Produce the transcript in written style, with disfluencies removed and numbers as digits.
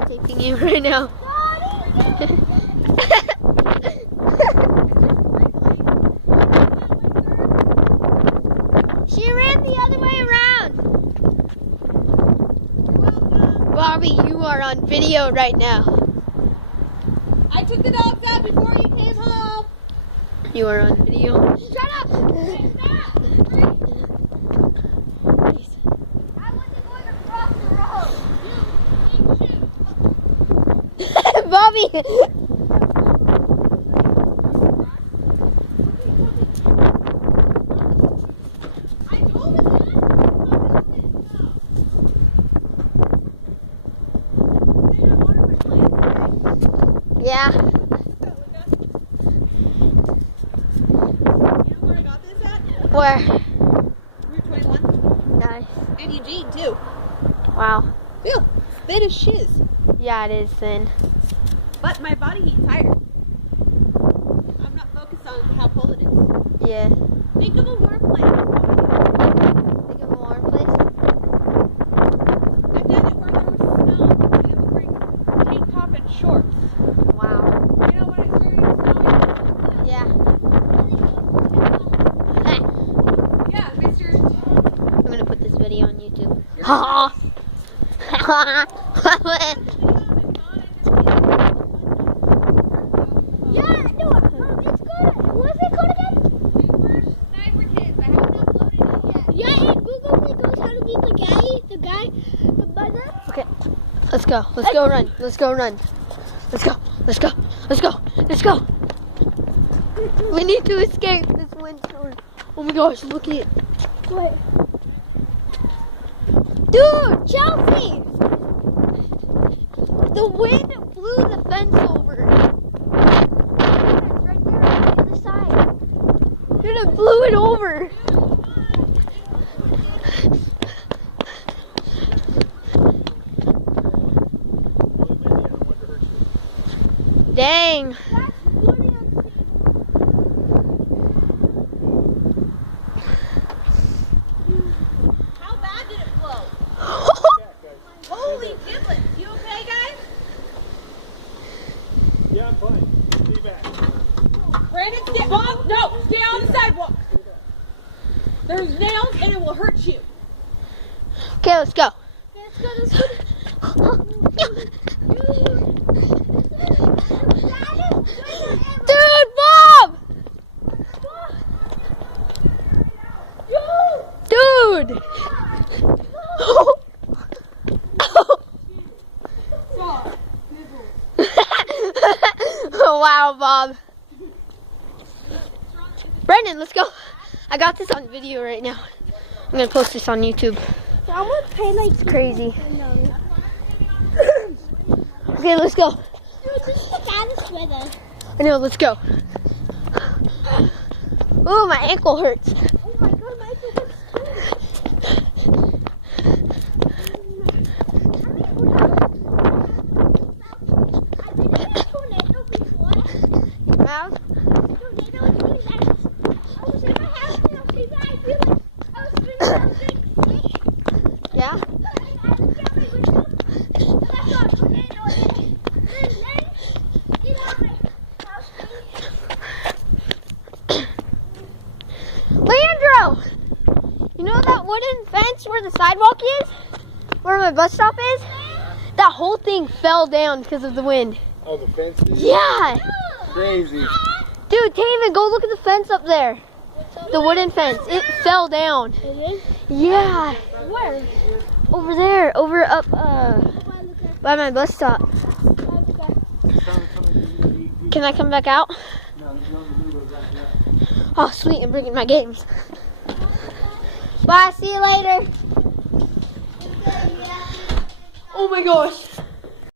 videotaping you right now. She ran the other way around. Bobby, you are on video right now. I took the dogs out before you came home. You are on video. Shut up! Hey, stop! I wasn't going across the road. Bobby! I told him Yeah. You know where I got this at? Where? Route 21. Nice. And Eugene, too. Wow. Feel thin as shiz. Yeah, it is thin. But my body heat's higher. I'm not focused on how cold it is. Yeah. Think of a warm place. Think of a warm place? I've done it where there was snow and it was wearing tank top and shorts. Wow. You know when it started snowing? Yeah. Yeah, Mr. I'm gonna put this video on YouTube. Yeah, I know it. It's good. What's it called again? Super Sniper Kids. I haven't uploaded it yet. Yeah, and Google me goes how to beat the guy, the buzzer. Okay. Let's go. Let's go run. Let's go run. Let's go. Let's go. Let's go. Let's go. We need to escape this windstorm. Oh my gosh, look at it. Wait. Dude, Chelsea! The wind blew the fence over. It's right there on the other side. Dude, it blew it over. Dang. How bad did it blow? Holy giblets. You okay, guys? Yeah, I'm fine. Be back. Brandon, stay on. No, stay on the sidewalk. There's nails and it will hurt you. Okay, let's go. Let's go. Dude, Bob! Dude! Wow, Bob. Brendan, let's go. I got this on video right now. I'm gonna post this on YouTube. I want to pay like It's crazy. No. Okay, let's go. Dude, this is the guy that's with us. I know, let's go. Ooh, my ankle hurts. Oh my god, my ankle hurts too. I've been in a tornado before. Mouth? Tornado means I was in my house and I feel like I was feeling something sick. Yeah? And I looked out my window and I saw a tornado and then get out my house. Leandro! You know that wooden fence where the sidewalk is? Where my bus stop is? That whole thing fell down because of the wind. Oh, the fence is Yeah! crazy. Dude, Taven, go look at the fence up there. The wooden fence. It fell down. It is? Yeah. Where? Over there. Over up by my bus stop. Can I come back out? Oh, sweet. I'm bringing my games. Bye. See you later. Oh my gosh.